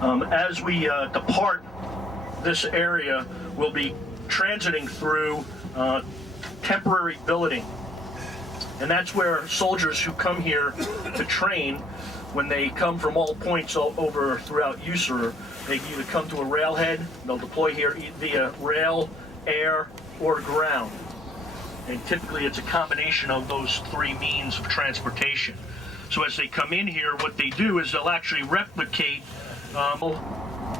As we depart this area, we'll be transiting through temporary billeting. And that's where soldiers who come here to train, when they come from all points over throughout USER, they either come to a railhead, they'll deploy here via rail, air, or ground. And typically it's a combination of those three means of transportation. So as they come in here, what they do is they'll actually replicate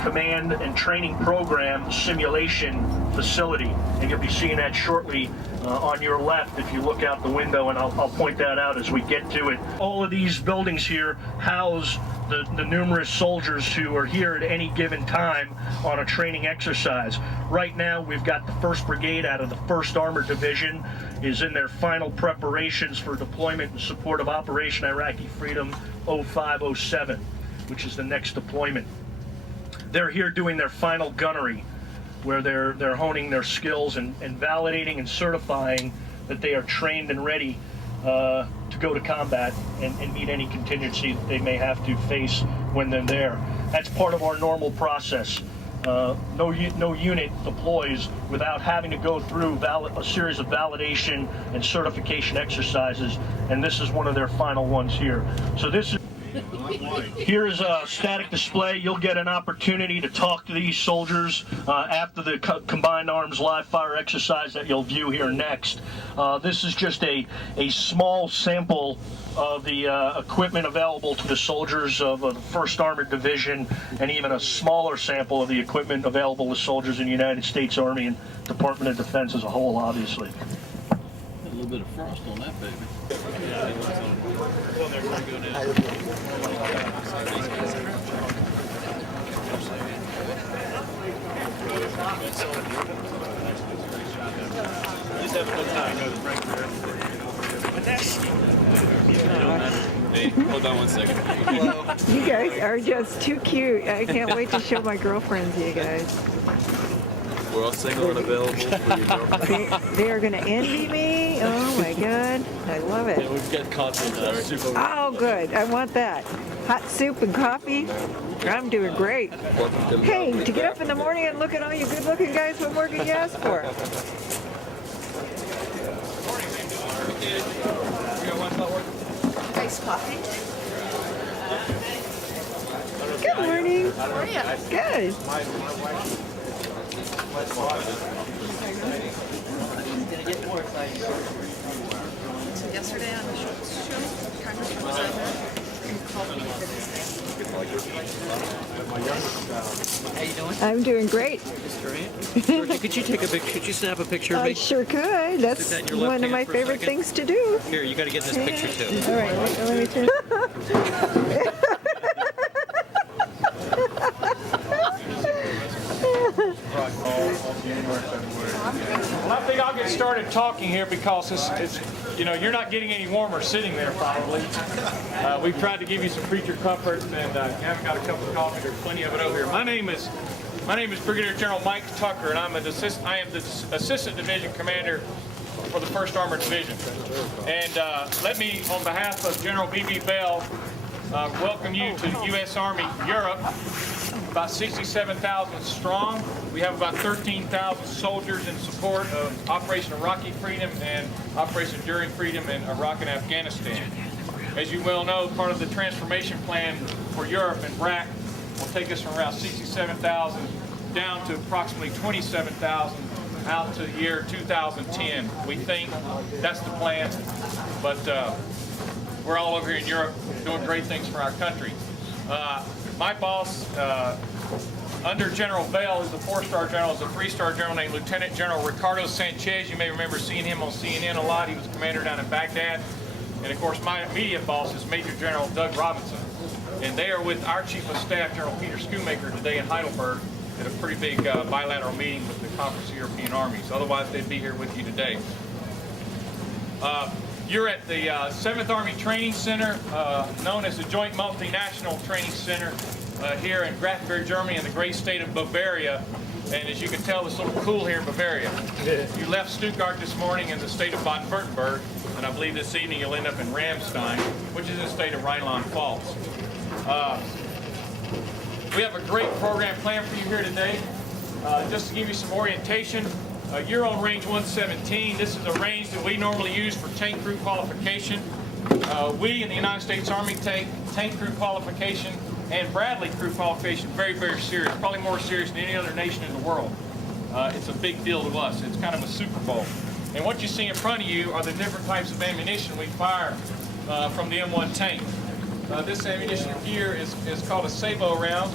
command and training program simulation facility. And you'll be seeing that shortly on your left if you look out the window, and I'll point that out as we get to it. All of these buildings here house the numerous soldiers who are here at any given time on a training exercise. Right now, we've got the 1st Brigade out of the 1st Armored Division is in their final preparations for deployment in support of Operation Iraqi Freedom 05-07, which is the next deployment. They're here doing their final gunnery, where they're honing their skills and validating and certifying that they are trained and ready to go to combat and meet any contingency that they may have to face when they're there. That's part of our normal process. No unit deploys without having to go through a series of validation and certification exercises, and this is one of their final ones here. So this is here is a static display. You'll get an opportunity to talk to these soldiers after the Combined Arms live fire exercise that you'll view here next. This is just a small sample of the equipment available to the soldiers of the 1st Armored Division, and even a smaller sample of the equipment available to soldiers in the United States Army and Department of Defense as a whole, obviously. A little bit of frost on that baby. Hey, hold on one second. Hello. You guys are just too cute. I can't wait to show my girlfriends you guys. We're all single and available for your girlfriend. They are going to envy me. Oh my God. I love it. Yeah, we've got coffee and soup over there. Oh, good. I want that. Hot soup and coffee. I'm doing great. Hey, to get up in the morning and look at all you good-looking guys, what more can you ask for? Iced coffee. Good morning. How are you? Good. So yesterday on the show, Congressman was out there and called me for this thing. How you doing? I'm doing great. Georgia, could you take a picture? Could you snap a picture of I me? sure could. That's that in your left one of hand my for a favorite second? things to do. Here, you got to get in this picture too. All right, let me turn. Well, I think I'll get started talking here because it's you know, you're not getting any warmer sitting there probably. We've tried to give you some creature comforts, and you haven't got a cup of coffee. There's plenty of it over here. My name is Brigadier General Mike Tucker, and I am the Assistant Division Commander for the 1st Armored Division. And let me, on behalf of General B.B. Bell, welcome you to the U.S. Army Europe. About 67,000 strong. We have about 13,000 soldiers in support of Operation Iraqi Freedom and Operation Enduring Freedom in Iraq and Afghanistan. As you well know, part of the transformation plan for Europe and BRAC will take us from around 67,000 down to approximately 27,000 out to the year 2010. We think that's the plan, but we're all over here in Europe doing great things for our country. My boss, under General Bell, who's a 4-star general, is a 3-star general named Lieutenant General Ricardo Sanchez. You may remember seeing him on CNN a lot. He was commander down in Baghdad. And of course, my immediate boss is Major General Doug Robinson. And they are with our Chief of Staff, General Peter Schoonmaker, today in Heidelberg at a pretty big bilateral meeting with the Conference of European Armies. Otherwise, they'd be here with you today. You're at the 7th Army Training Center, known as the Joint Multinational Training Center here in Grafenberg, Germany, in the great state of Bavaria. And as you can tell, it's a little cool here in Bavaria. You left Stuttgart this morning in the state of Baden-Württemberg, and I believe this evening you'll end up in Ramstein, which is the state of Rhineland-Pfalz. We have a great program planned for you here today. Just to give you some orientation, you're on range 117. This is a range that we normally use for tank crew qualification. We in the United States Army take tank crew qualification and Bradley crew qualification very, very serious, probably more serious than any other nation in the world. It's a big deal to us. It's kind of a Super Bowl. And what you see in front of you are the different types of ammunition we fire from the M1 tank. This ammunition here is called a Sabo round.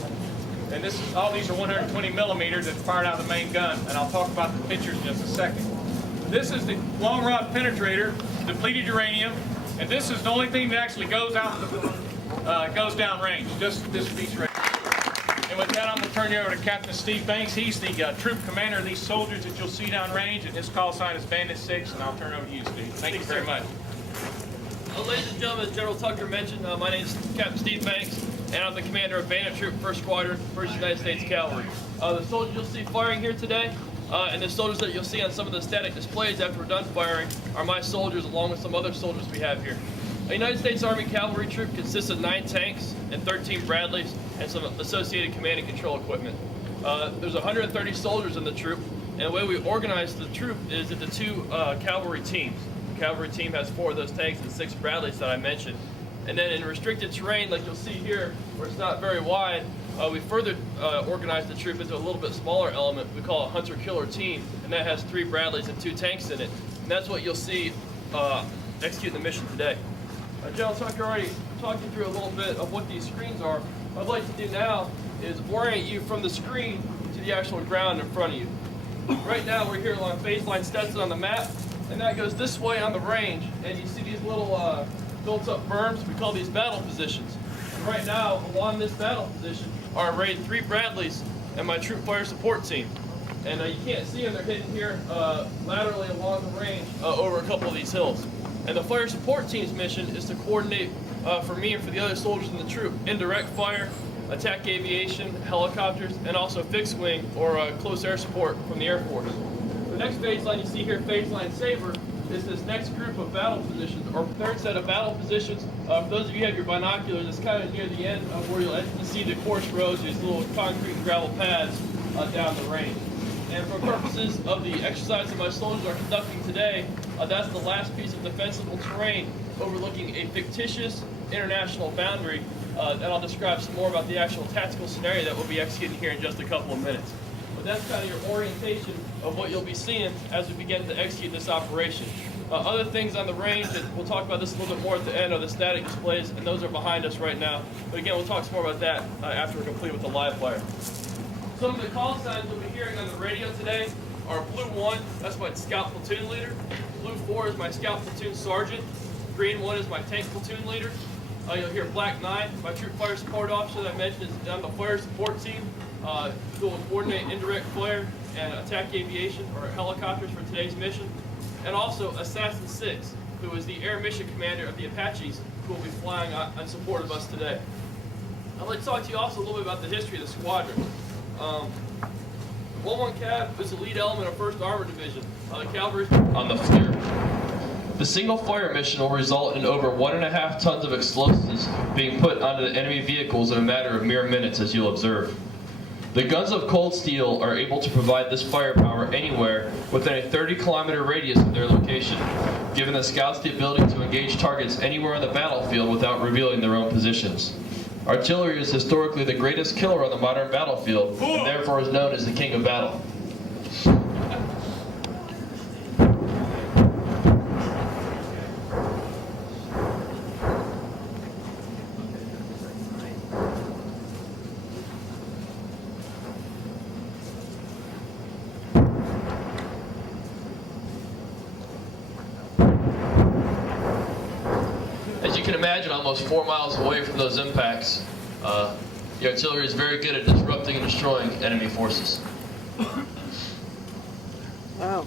And all these are 120 millimeters that fired out of the main gun, and I'll talk about the pictures in just a second. This is the long rod penetrator, depleted uranium, and this is the only thing that actually goes down range. Just this piece right here. And with that, I'm going to turn you over to Captain Steve Banks. He's the troop commander of these soldiers that you'll see down range, and his call sign is Bandit 6, and I'll turn it over to you, Steve. Thank you very much. Ladies and gentlemen, as General Tucker mentioned, my name is Captain Steve Banks, and I'm the commander of Bandit Troop 1st Squadron, 1st United States Cavalry. The soldiers you'll see firing here today, and the soldiers that you'll see on some of the static displays after we're done firing, are my soldiers along with some other soldiers we have here. A United States Army Cavalry troop consists of 9 tanks and 13 Bradleys and some associated command and control equipment. There's 130 soldiers in the troop, and the way we organize the troop is into 2 cavalry teams. The cavalry team has 4 of those tanks and 6 Bradleys that I mentioned. And then in restricted terrain, like you'll see here, where it's not very wide, we further organize the troop into a little bit smaller element we call a hunter-killer team, and that has 3 Bradleys and 2 tanks in it. And that's what you'll see execute the mission today. General Tucker already talked you through a little bit of what these screens are. What I'd like to do now is orient you from the screen to the actual ground in front of you. Right now we're here along phase line Stetson on the map, and that goes this way on the range, and you see these little built up berms, we call these battle positions. And right now, along this battle position are arrayed 3 Bradleys and my troop fire support team. And you can't see them, they're hidden here laterally along the range over a couple of these hills. And the fire support team's mission is to coordinate for me and for the other soldiers in the troop, indirect fire, attack aviation, helicopters, and also fixed wing or close air support from the Air Force. The next phase line you see here, phase line Saber, is this next group of battle positions, or third set of battle positions. For those of you who have your binoculars, it's kind of near the end of where you'll see the course roads, these little concrete and gravel pads down the range. And for purposes of the exercise that my soldiers are conducting today, that's the last piece of defensible terrain overlooking a fictitious international boundary. And I'll describe some more about the actual tactical scenario that we'll be executing here in just a couple of minutes. But that's kind of your orientation of what you'll be seeing as we begin to execute this operation. Other things on the range, that we'll talk about this a little bit more at the end, are the static displays, and those are behind us right now. But again, we'll talk some more about that after we're complete with the live fire. Some of the call signs you'll be hearing on the radio today are Blue 1, that's my scout platoon leader. Blue 4 is my scout platoon sergeant. Green 1 is my tank platoon leader. You'll hear Black 9, my troop fire support officer that I mentioned is on the fire support team, who will coordinate indirect fire and attack aviation or helicopters for today's mission. And also Assassin 6, who is the air mission commander of the Apaches, who will be flying in support of us today. I'd like to talk to you also a little bit about the history of the squadron. 1-1 Cav is the lead element of 1st Armored Division. The cavalry on the steer. The single fire mission will result in over 1.5 tons of explosives being put onto the enemy vehicles in a matter of mere minutes, as you'll observe. The guns of cold steel are able to provide this firepower anywhere within a 30-kilometer radius of their location, giving the scouts the ability to engage targets anywhere on the battlefield without revealing their own positions. Artillery is historically the greatest killer on the modern battlefield, and therefore is known as the king of battle. As you can imagine, almost 4 miles away from those impacts, the artillery is very good at disrupting and destroying enemy forces. Wow.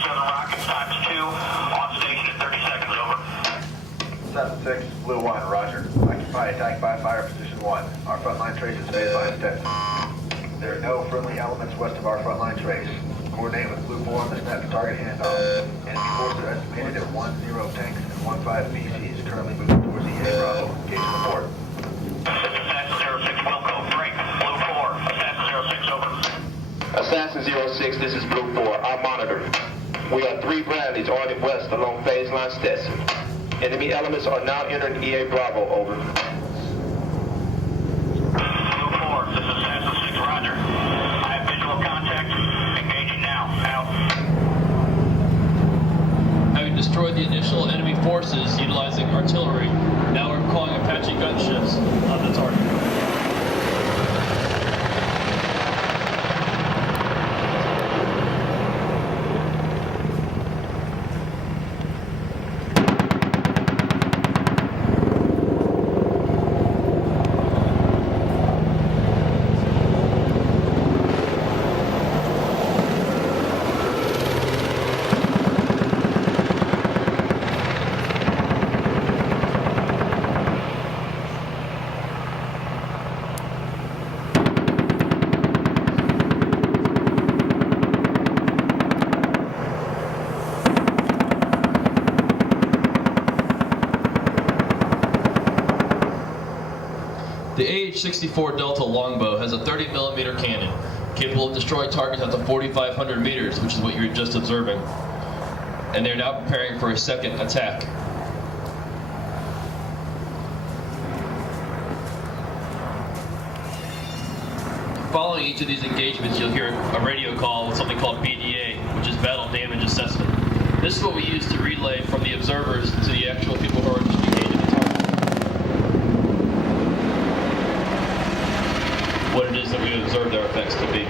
rockets times 2, on station in 30 seconds, over. 7-6, Blue 1, roger. Occupy attack by fire, position 1. Our frontline trace is baseline set. There are no friendly elements west of our frontline trace. Coordinate with Blue 4 on the snap to target handoff. Enemy forces are estimated at 10 tanks and 15 BCs, currently moving towards EA Bravo. Engage report. Assassin 06, Wilco, break. Blue 4, Assassin 06, over. Assassin 06, this is Blue 4. I monitor. We are 3 Bradleys ordered west along phase line Stetson. Enemy elements are now entering EA Bravo, over. Blue 4, this is Assassin 6, roger. I have visual contact. Engaging now. Out. Having destroyed the initial enemy forces utilizing artillery, now we're calling Apache gunships on the target. The AH-64 Delta longbow has a 30mm cannon, capable of destroying targets up to 4,500 meters, which is what you were just observing. And they're now preparing for a second attack. Following each of these engagements, you'll hear a radio call with something called BDA, which is Battle Damage Assessment. This is what we use to relay from the observers to the actual people who are engaging the target what it is that we observe their effects to be.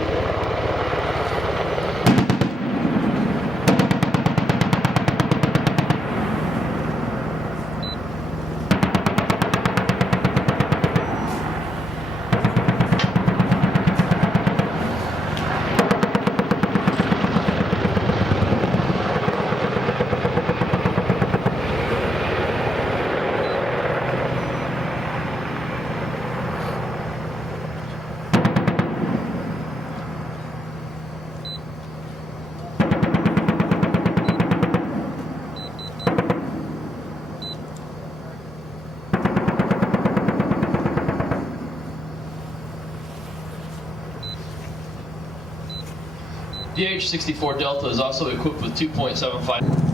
The AH-64 Delta is also equipped with 2.75.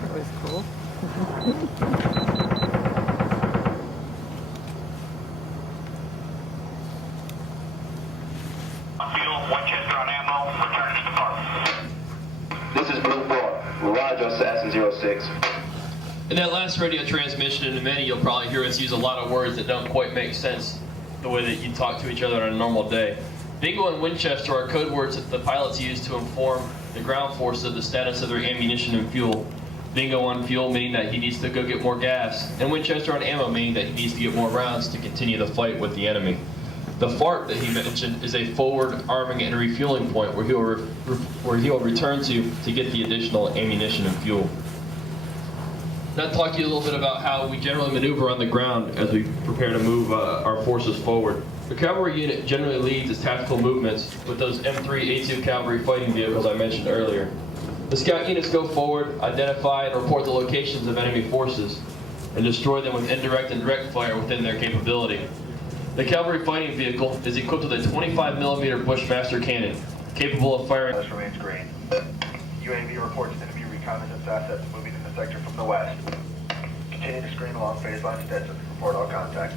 That was cool. Field, Winchester on ammo, returning to department. This is Blue 4. Roger, Assassin 06. In that last radio transmission, in a minute, you'll probably hear us use a lot of words that don't quite make sense the way that you talk to each other on a normal day. Bingo and Winchester are code words that the pilots use to inform the ground forces of the status of their ammunition and fuel. Bingo on fuel meaning that he needs to go get more gas, and Winchester on ammo meaning that he needs to get more rounds to continue the fight with the enemy. The FARP that he mentioned is a forward arming and refueling point where he will return to get the additional ammunition and fuel. Now talk to you a little bit about how we generally maneuver on the ground as we prepare to move our forces forward. The cavalry unit generally leads its tactical movements with those M3 A2 cavalry fighting vehicles I mentioned earlier. The scout units go forward, identify and report the locations of enemy forces, and destroy them with indirect and direct fire within their capability. The cavalry fighting vehicle is equipped with a 25mm Bushmaster cannon, capable of firing. This remains green. UAV reports enemy reconnaissance assets moving in the sector from the west. Continue to screen along phase line Stetson. Report all contact.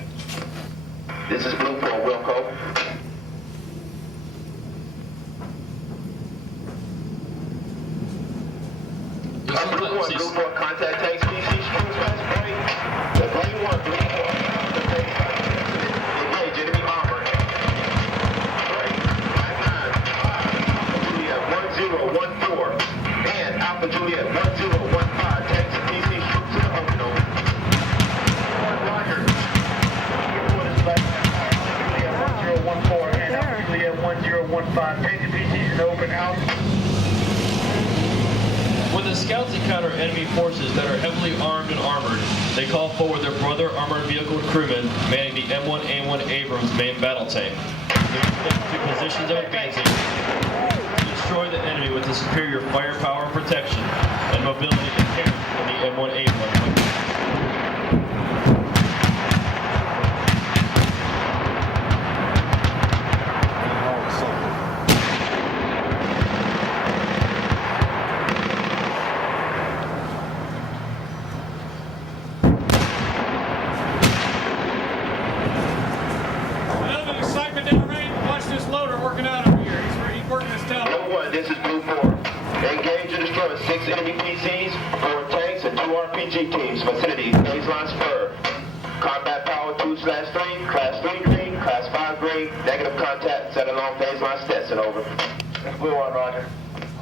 This is Blue 4, Wilco. Blue 1, Blue 4, contact tanks, PC, streams, fast break. The Blue 1, Blue 4, the phase line Stetson. Engage enemy armor. Break. 5-9. Alpha Juliet 1014. And Alpha Juliet 1015. Tanks and PC, troops in the open over. Roger. Report is left. Alpha Juliet 1014 and Alpha Juliet 1015. Tanks and PCs in the open house. When the scouts encounter enemy forces that are heavily armed and armored, they call forward their brother armored vehicle crewmen manning the M1A1 Abrams main battle tank. They move them to positions of advancing to destroy the enemy with the superior firepower, protection, and mobility inherent in the M1A1. This is Blue 4. Engage and destroy 6 enemy PCs, 4 tanks, and 2 RPG teams. Vicinity, baseline spur. Combat power 2/3, class 3 green, class 5 green. Negative contact, set along baseline Stetson, over. That's Blue 1, roger.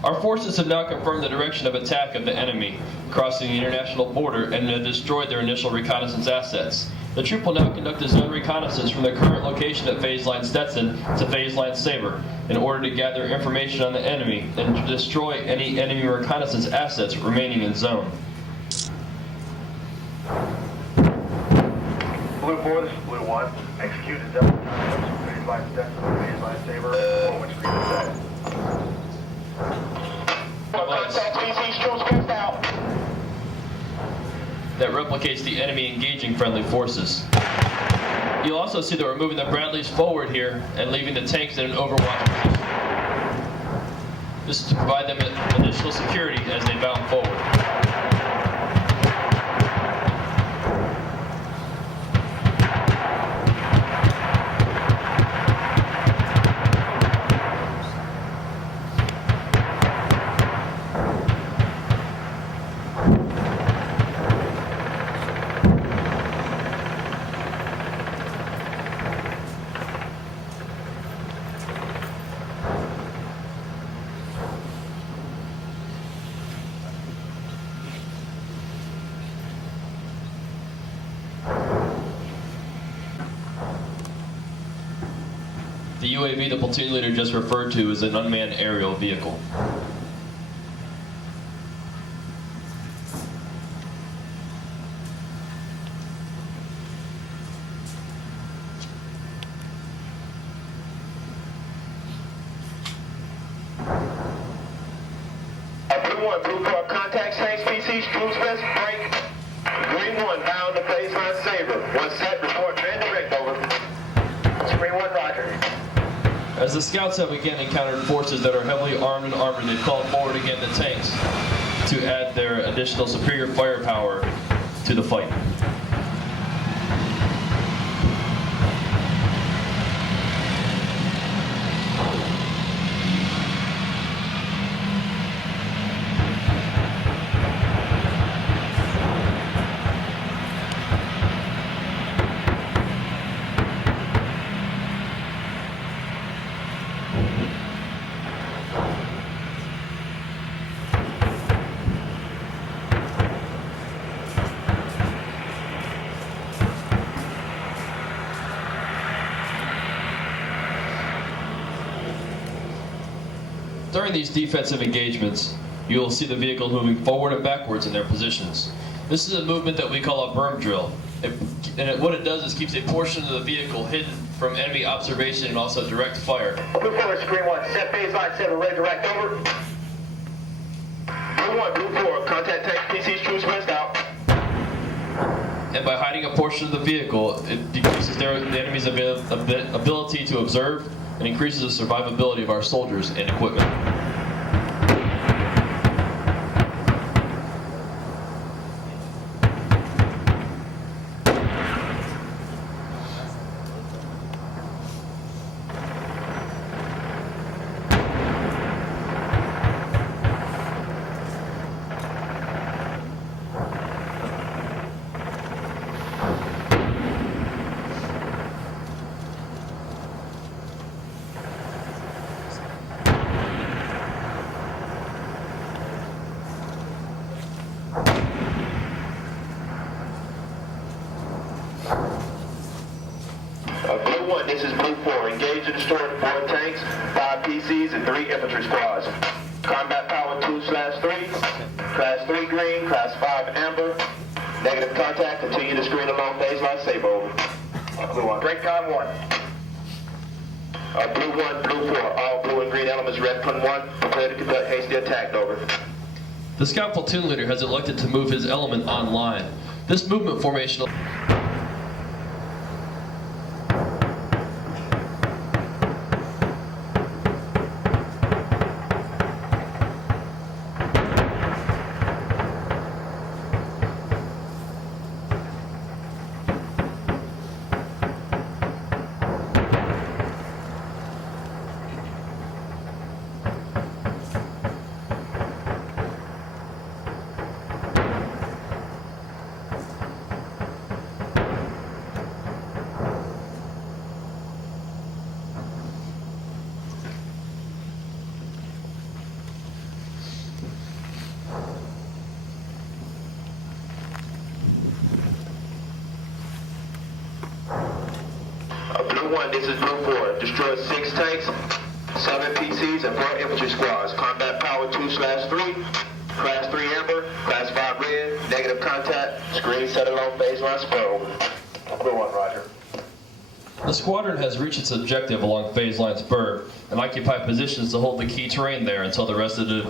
Our forces have now confirmed the direction of attack of the enemy, crossing the international border, and have destroyed their initial reconnaissance assets. The troop will now conduct a zone reconnaissance from their current location at phase line Stetson to phase line Sabre in order to gather information on the enemy and to destroy any enemy reconnaissance assets remaining in zone. Blue 4, this is Blue 1. Execute a double time from phase line Stetson to phase line Sabre. Report when screen is set. Contact PCs, troops passed out. That replicates the enemy engaging friendly forces. You'll also see that we're moving the Bradleys forward here and leaving the tanks in an overwatch position. This is to provide them additional security as they bound forward. The UAV the platoon leader just referred to is an unmanned aerial vehicle. Blue 1, Blue 4, contact tanks, PCs, troops west, break. Green 1, bound to baseline Sabre. 1 set, report man direct, over. Green 1, roger. As the scouts have again encountered forces that are heavily armed and armored, they've called forward again the tanks to add their additional superior firepower to the fight. During these defensive engagements, you will see the vehicles moving forward and backwards in their positions. This is a movement that we call a berm drill. What it does is keeps a portion of the vehicle hidden from enemy observation and also direct fire. Blue 4, screen 1, set baseline 7, ready direct, over. Blue 1, Blue 4, contact tank, PC's troops west out. And by hiding a portion of the vehicle, it decreases the enemy's ability to observe and increases the survivability of our soldiers and equipment. Blue 1, this is Blue 4. Engage and destroy 4 tanks, 5 PCs, and 3 infantry squads. Combat power 2/3. Class 3 green, class 5 amber. Negative contact, continue to screen along baseline, save over. Blue 1. Break con 1. Blue 1, Blue 4. All blue and green elements, red pun 1. Prepare to conduct hasty attack, over. The scout platoon leader has elected to move his element online. This movement formation Blue 1, this is Blue 4. Destroy 6 tanks, 7 PCs, and 4 infantry squads. Combat power 2/3. Class 3 amber, class 5 red. Negative contact. Screen set along baseline spur. Blue 1, roger. The squadron has reached its objective along phase line spur and occupied positions to hold the key terrain there until the rest of the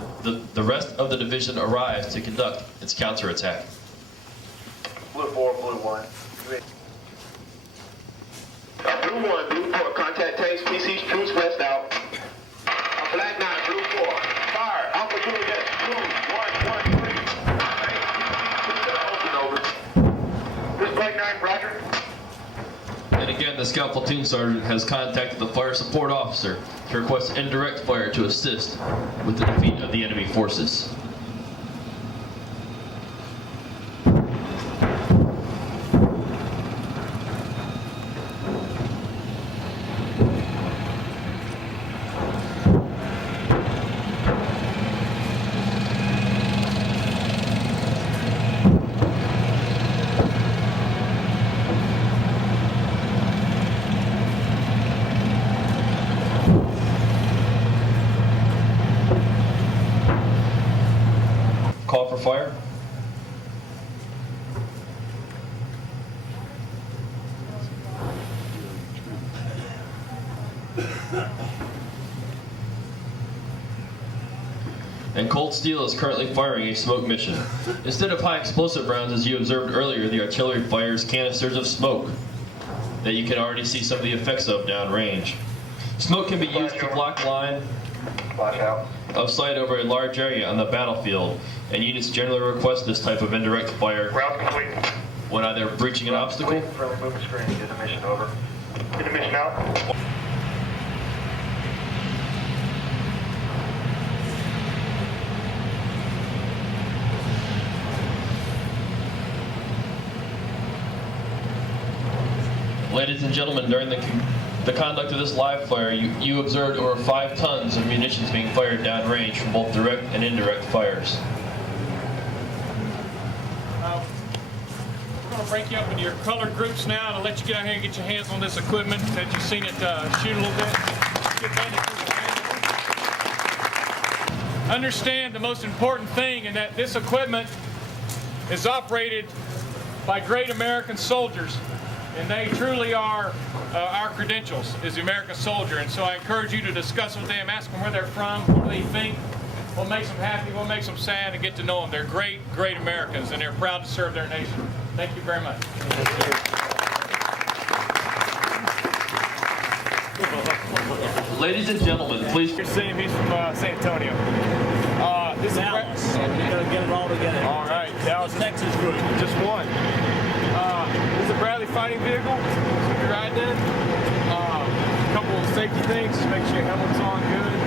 division arrives to conduct its counterattack. Blue 4, Blue 1. Blue 1, Blue 4, contact tanks, PC's troops west out. Black 9, Blue 4, fire, Alpha Juliet, 2-1-1-3. Over. This is Black 9, roger. And again, the scout platoon sergeant has contacted the fire support officer to request indirect fire to assist with the defeat of the enemy forces. Call for fire. And Cold Steel is currently firing a smoke mission. Instead of high explosive rounds, as you observed earlier, the artillery fires canisters of smoke that you can already see some of the effects of downrange. Smoke can be used to block line of sight over a large area on the battlefield, and units generally request this type of indirect fire when either breaching an obstacle. Friendly movement screen, get the mission over. Get the mission out. Ladies and gentlemen, during the conduct of this live fire, you observed over 5 tons of munitions being fired downrange from both direct and indirect fires. We're going to break you up into your colored groups now to let you get out here and get your hands on this equipment that you've seen it shoot a little bit. Get banded through the hand. Understand the most important thing in that this equipment is operated by great American soldiers, and they truly are our credentials as the American soldier. And so I encourage you to discuss with them, ask them where they're from, what they think, what makes them happy, what makes them sad, and get to know them. They're great, great Americans, and they're proud to serve their nation. Thank you very much. Ladies and gentlemen, please. Good to see him. He's from San Antonio. This Dallas. is You're going to get it all together. all right. Dallas, Texas group. just one. This is a Bradley fighting vehicle. So you're riding in. A couple of safety things. Just make sure your helmet's on good.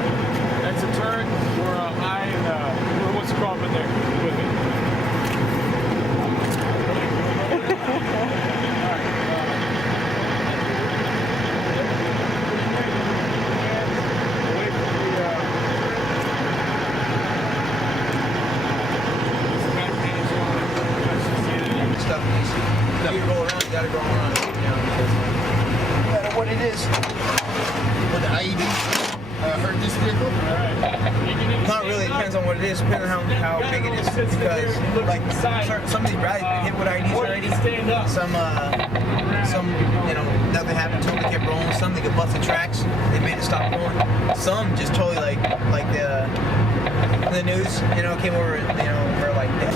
That's a turret. We're I and what's the call in there with me? You roll around, you gotta go around. No matter what it is. Would the IED hurt this vehicle? Not really, it depends on what it is, depending on how big it is. Because like some of these rallies been hit with IEDs already. Some, you know, nothing happened to them, they kept rolling. Some they get busted tracks, they made it stop going. Some just totally like the news, you know, came over, you know, were like that.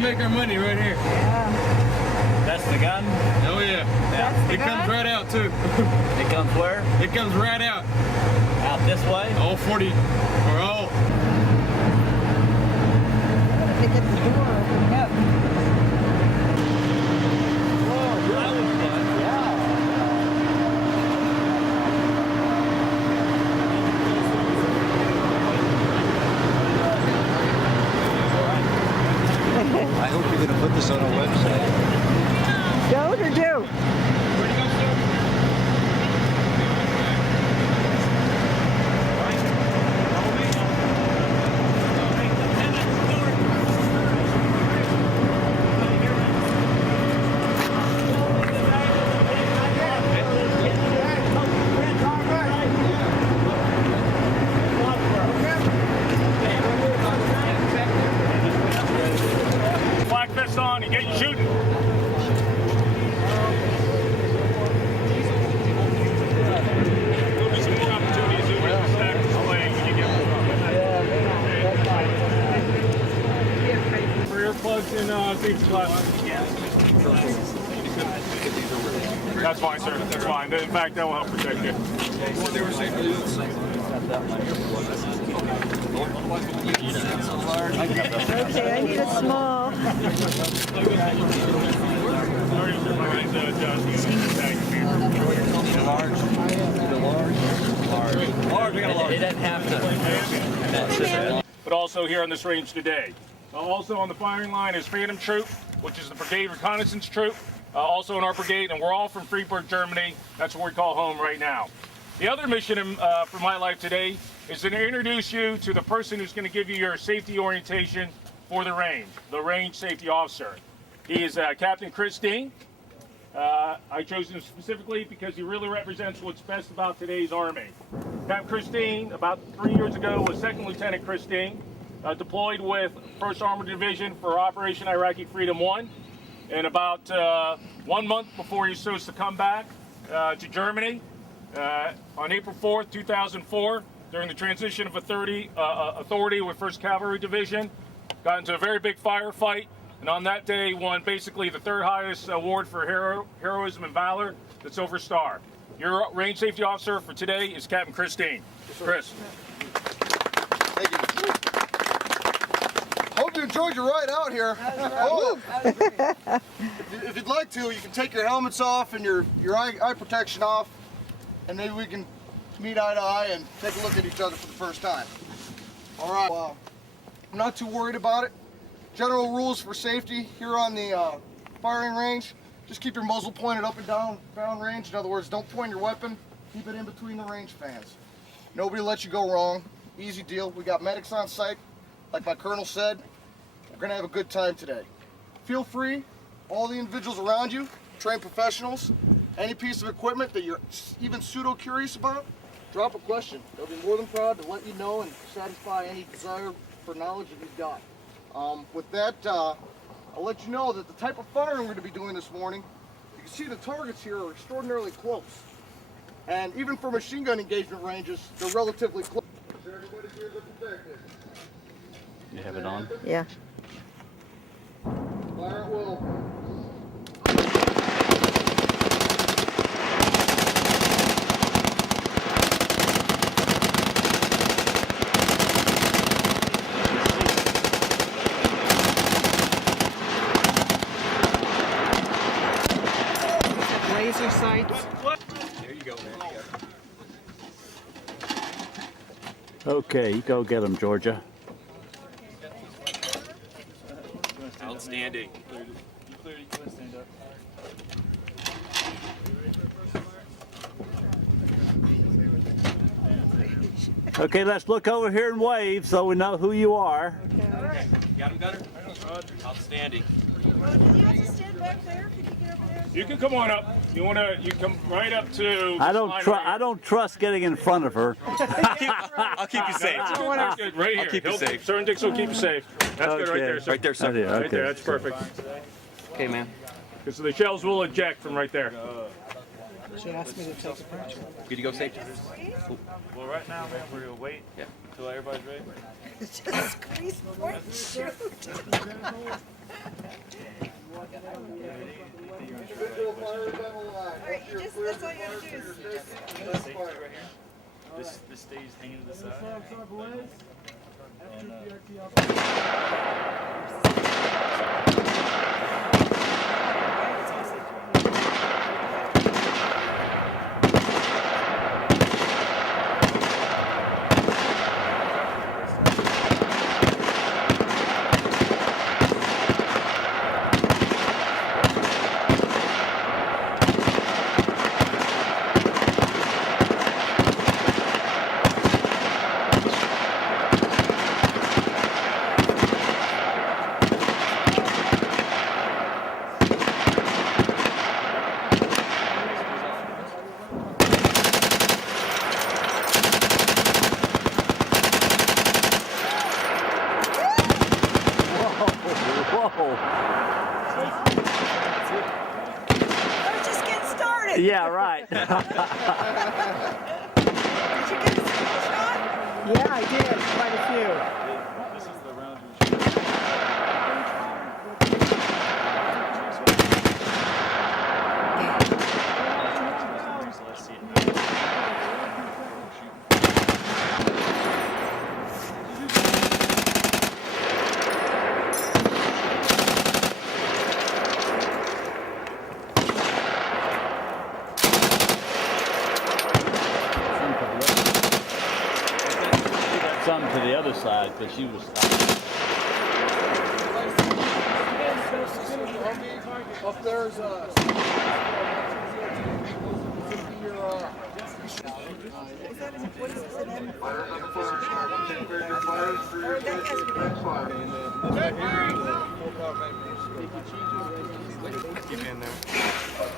Make our money right here. Yeah. That's the gun? Oh yeah. Yeah. It comes right out too. It comes where? It comes right out. Out this way? All 40 or all. They get the door open up. Whoa, that was fun. Yeah. I hope you're going to put this on our website. Don't or do? Black vest on and get shooting. There'll be some more opportunities here with the stack displaying when you get rear plugs in safety glasses. That's fine, sir. That's fine. In fact, that will help protect you. Okay, I need a small. It doesn't have to. But also here on this range today. Also on the firing line is Phantom Troop, which is the Brigade Reconnaissance Troop. Also in our brigade, and we're all from Freiburg, Germany. That's what we call home right now. The other mission for my life today is to introduce you to the person who's going to give you your safety orientation for the range safety officer. He is Captain Chris Dean. I chose him specifically because he really represents what's best about today's Army. Captain Christine, about 3 years ago, was Second Lieutenant Christine, deployed with 1st Armored Division for Operation Iraqi Freedom 1. And about 1 month before he was supposed to come back to Germany, on April 4th, 2004, during the transition of authority with 1st Cavalry Division, got into a very big firefight, and on that day won basically the 3rd highest award for heroism and valor, the Silver Star. Your range safety officer for today is Captain Christine. Chris. Thank you. Hope you enjoyed your ride out here. If you'd like to, you can take your helmets off and your eye protection off, and maybe we can meet eye to eye and take a look at each other for the first time. All right. Well, I'm not too worried about it. General rules for safety here on the firing range. Just keep your muzzle pointed up and down range. In other words, don't point your weapon. Keep it in between the range fans. Nobody lets you go wrong. Easy deal. We got medics on site. Like my colonel said, we're going to have a good time today. Feel free, all the individuals around you, trained professionals, any piece of equipment that you're even pseudo-curious about, drop a question. They'll be more than proud to let you know and satisfy any desire for knowledge that you've got. With that, I'll let you know that the type of firing we're going to be doing this morning, you can see the targets here are extraordinarily close. And even for machine gun engagement ranges, they're relatively close. Everybody's here to protect it. You have it on? Yeah. Fire at will. Laser sights. There you go, man. Okay, you go get them, Georgia. Outstanding. Okay, let's look over here and wave so we know who you are. Okay. Got him, Gunner? Outstanding. Do you have to stand back there? Could you get over there? You can come on up. You come right up to. I don't trust getting in front of her. I'll keep you safe. That's good. Right here. I'll keep you safe. Sergeant Dix will keep you safe. That's good right there, sir. Right there, sir. Okay. Right there. That's perfect. Okay, man. Because the shells will eject from right there. She asked me to take a picture. Good to go safe. Well, right now, man, we're going to wait until everybody's ready. Just squeeze more and shoot. Individual fires on the line. Alright, that's all you have to do is This stays hanging to the side. We're just getting started. Yeah, right. Did you get a single shot? Yeah, I did. Quite a few. This is the round let's see it. Some to the other side, but she was. Up there's What is this, an M? fire on the fire. Take your fires for your next fire. Keep in there.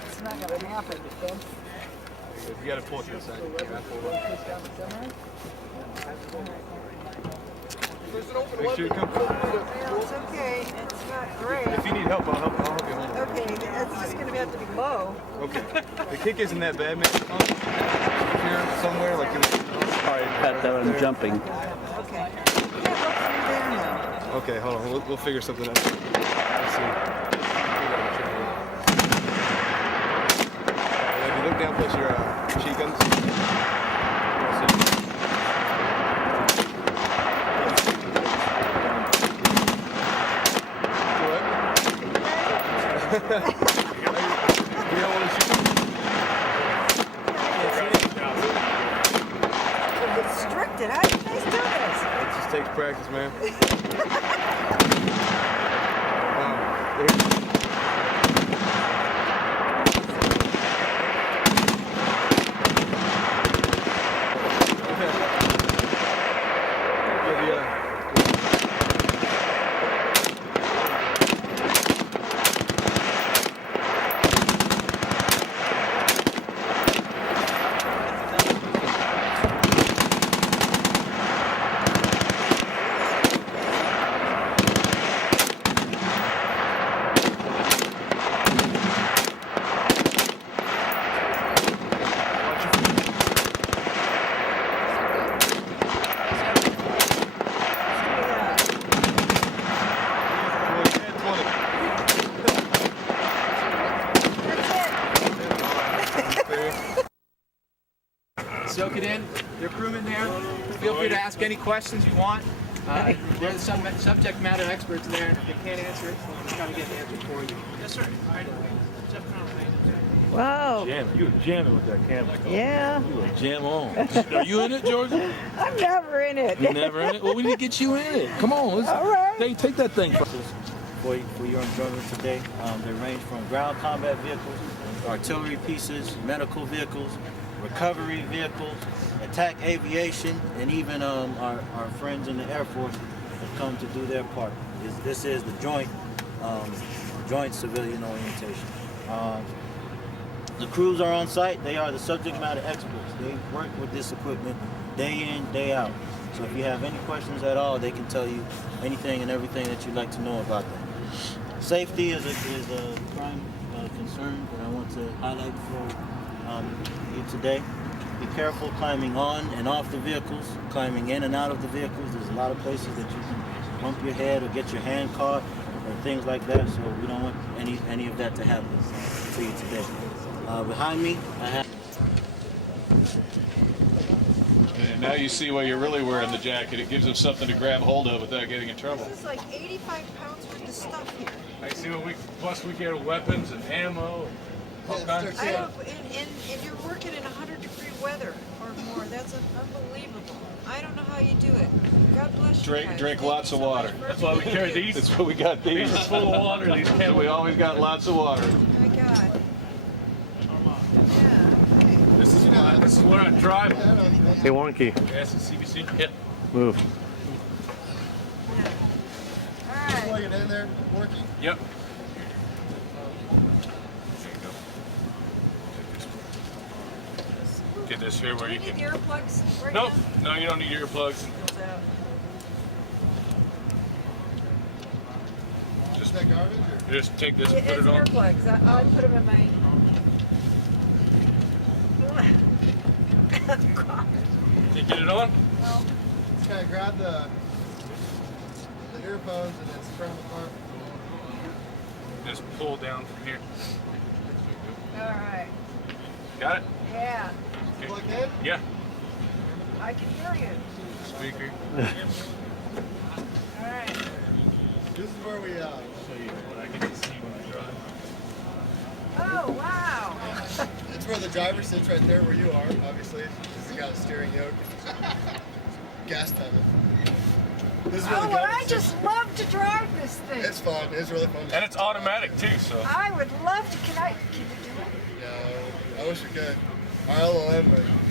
It's not going to happen. You got to pull it to the side. Make sure you come. Well, it's okay. It's not great. If you need help, I'll help you. Okay, that's just going to have to be low. Okay. The kick isn't that bad, man. Here somewhere, like in Sorry, Pat, that I'm jumping. Okay. You can't look through there now. Okay, hold on. We'll figure something out. Let's see. If you look down, plus your cheek guns. You don't want to shoot. It's restricted. How do you guys do this? It just takes practice, man. Soak it in. There are crewmen there. Feel free to ask any questions you want. There's some subject matter experts there, and if they can't answer it, we'll try to get an answer for you. Yes, sir. All right. Wow. You were jamming with that camera. Yeah. You were jam on. Are you in it, Georgia? I'm never in it. You're never in it? Well, we need to get you in it. Come on. Let's, all right. Hey, take that thing. For your enjoyment today. They range from ground combat vehicles, artillery pieces, medical vehicles, recovery vehicles, attack aviation, and even our friends in the Air Force have come to do their part. This is the joint civilian orientation. The crews are on site. They are the subject matter experts. They work with this equipment day in, day out. So if you have any questions at all, they can tell you anything and everything that you'd like to know about them. Safety is a prime concern that I want to highlight for you today. Be careful climbing on and off the vehicles, climbing in and out of the vehicles. There's a lot of places that you can bump your head or get your hand caught or things like that, so we don't want any of that to happen to you today. Behind me, I have... And now you see why you're really wearing the jacket. It gives them something to grab hold of without getting in trouble. This is like 85 pounds worth of stuff here. I see what plus we get weapons and ammo and all kinds of stuff. And you're working in 100-degree weather or more. That's unbelievable. I don't know how you do it. God bless you guys. Drink lots of water. That's why we carry these. That's why we got these. These are full of water. These So we always got lots of water. Oh my God. This is what I drive. Hey, Warnke. Yes, it's CBC. Yeah. Move. All right. Plug it in there, working. Yep. Get this here where you Do you can. need earplugs right Nope. now? No, you don't need earplugs. Just that garbage? Or? Just take this Yeah, and put it's it on. earplugs. I put them in my... Can you get it on? Well, just kind of grab the earphones and then spread them apart. Just pull down from here. All right. Got it? Yeah. Okay. Plug in? Yeah. I can hear you. Speaker. All right. This is where we Show you what I get to see when I drive. Oh, wow. It's where the driver sits right there where you are, obviously. He's got a steering yoke. Gas pedal. This is where the Oh, gun I sits. just love to drive this thing. It's fun. It's really fun. And it's automatic too, so. I would love to. Can you do it? No, I wish we could. Our LLM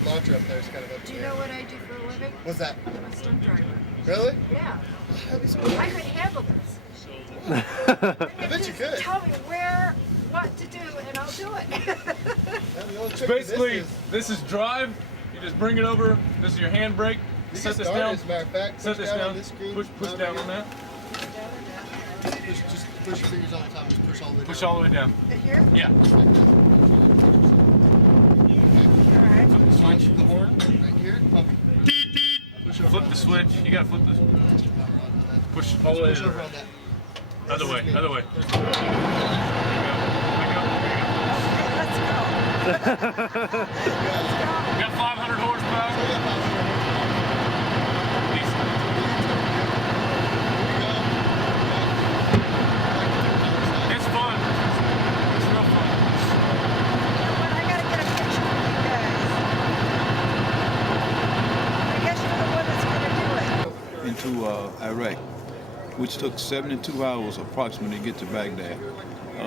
launcher up there is kind of up Do you know what I do for a living? What's that? I'm a stunt driver. Really? Yeah. That'd be sweet. I could handle this. I bet you could. Tell me what to do, and I'll do it. The only So trick to basically, this is this is drive. You just bring it over. This is your handbrake. Set this started, down. as a matter of fact. Set Push this down down. on this screen. Push down on that. Just push your fingers all the time. Just push all the way down. Push all the way down. Here? Yeah. Alright. Flip the switch. The horn right here. Pump. Flip the switch. You gotta flip this. Push all the way. Push over on that. Other way. Other way. Let's go. We got 500 horsepower. It's fun. It's real fun. But I gotta get a picture of you guys. I guess you're the one that's gonna do it. Into Iraq, which took 72 hours approximately to get to Baghdad.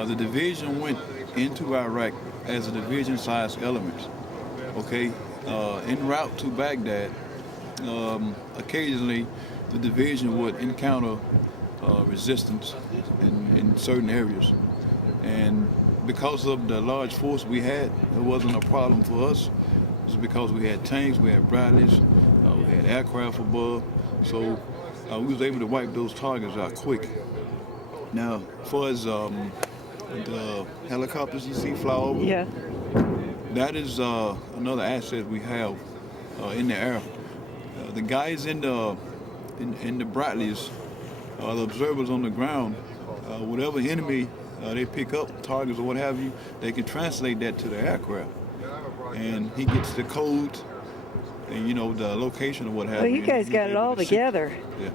The division went into Iraq as a division-sized element. Okay, en route to Baghdad, occasionally the division would encounter resistance in certain areas, and because of the large force we had, it wasn't a problem for us. It was because we had tanks, we had Bradleys, we had aircraft above, so we was able to wipe those targets out quick. Now, as far as the helicopters you see fly over, Yeah. that is another asset we have in the air. The guys in the Bradleys, the observers on the ground, whatever enemy they pick up, targets or what have you, they can translate that to the aircraft, and he gets the code and the location or what have Well, you. you guys got it all together. Yeah.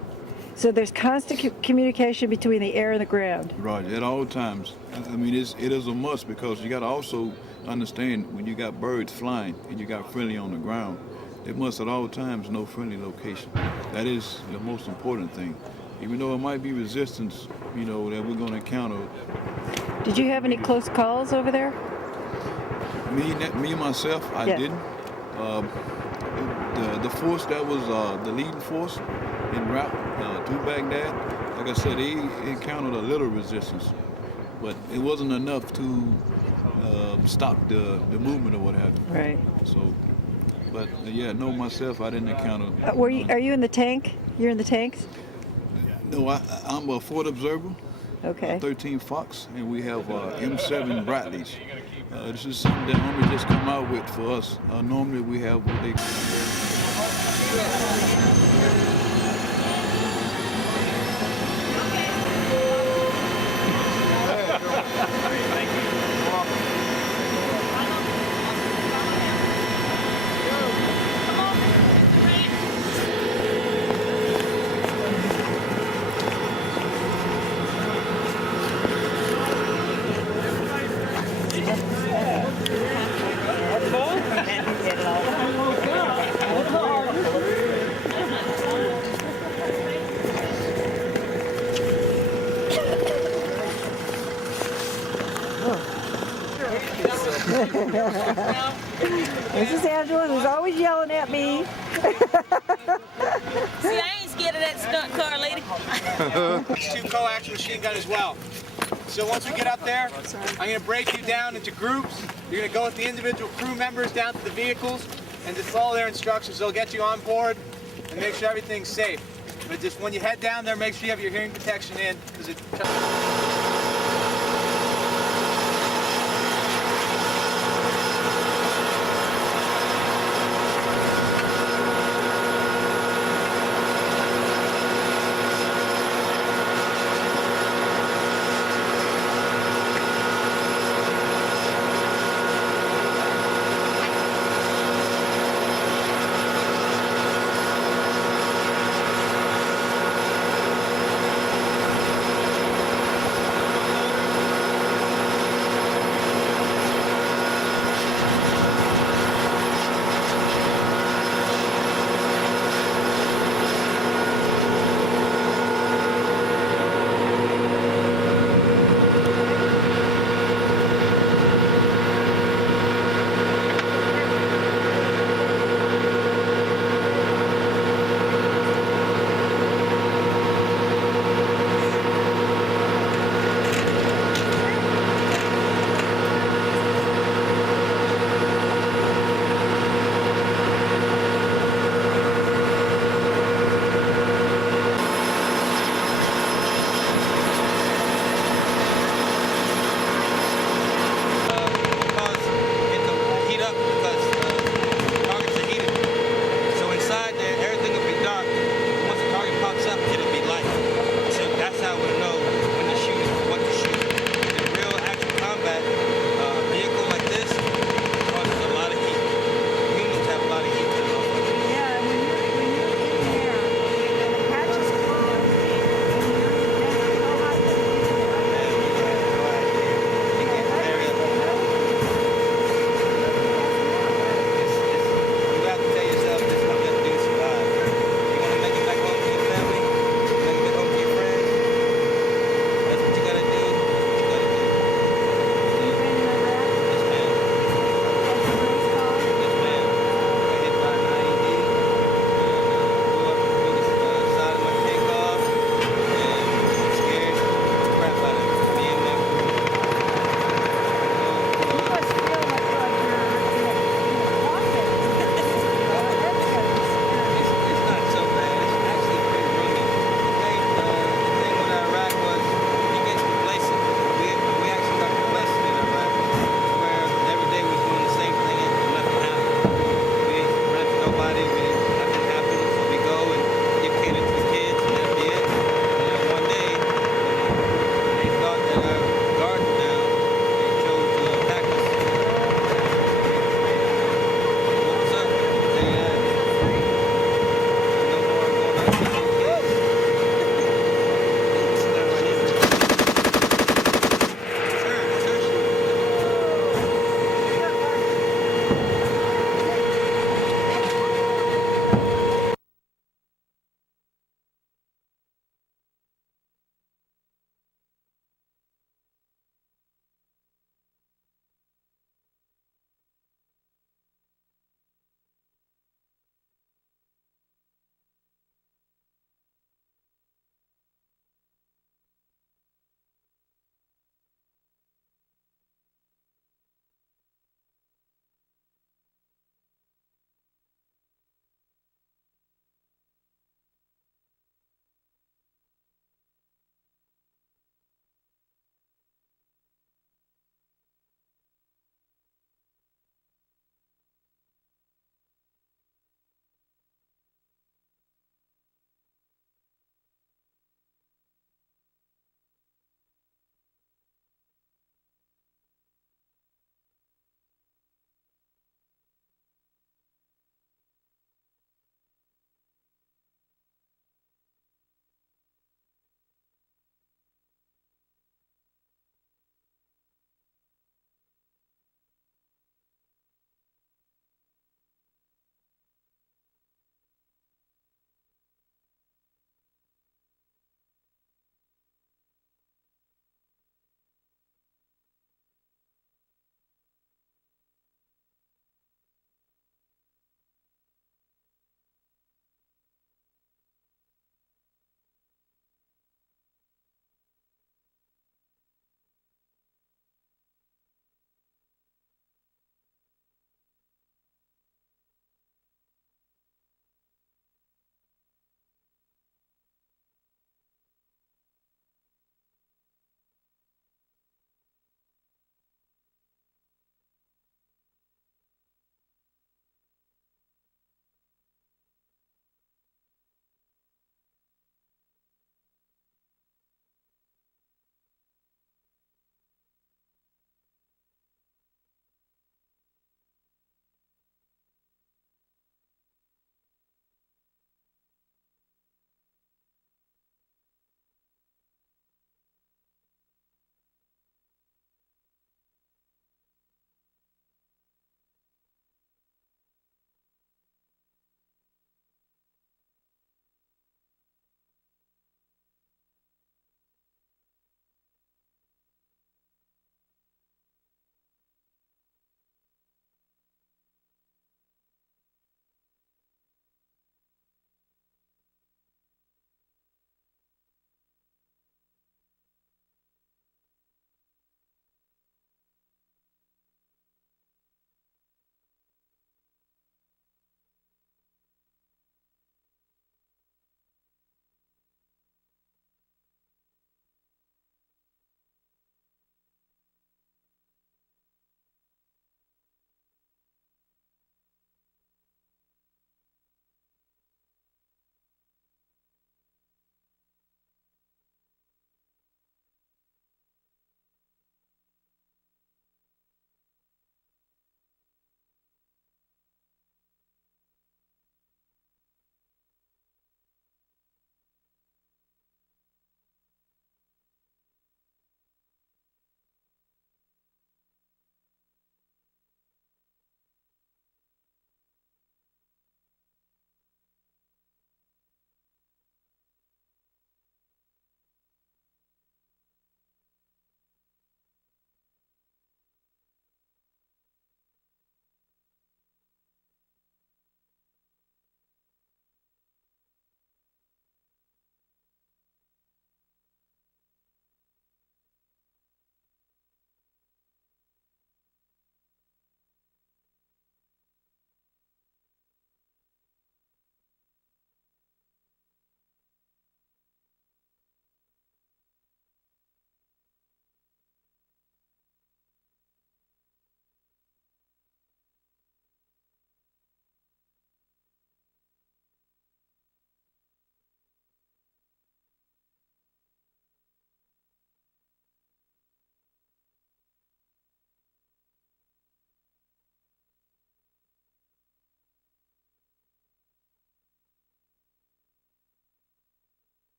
So there's constant communication between the air and the ground. Right, at all times. I mean, it is a must, because you got to also understand when you got birds flying and you got friendly on the ground, they must at all times know friendly location. That is the most important thing. Even though it might be resistance, that we're going to encounter. Did you have any close calls over there? Me myself, I Yeah. didn't. The force that was the leading force en route to Baghdad, like I said, they encountered a little resistance, but it wasn't enough to stop the movement or what have you. Right. So, but yeah, no, myself, I didn't encounter. Are you in the tank? You're in the tanks? No, I'm a Ford observer. Okay. 13 Fox, and we have M7 Bradleys. This is something that Army just come out with for us. Normally we have what they This is Angela, who's always yelling at me. See, I ain't scared of that stunt car lady. It's 2 coaxial machine gun as well. So once we get up there, I'm going to break you down into groups. You're going to go with the individual crew members down to the vehicles and just follow their instructions. They'll get you on board and make sure everything's safe. But just when you head down there, make sure you have your hearing protection in, because it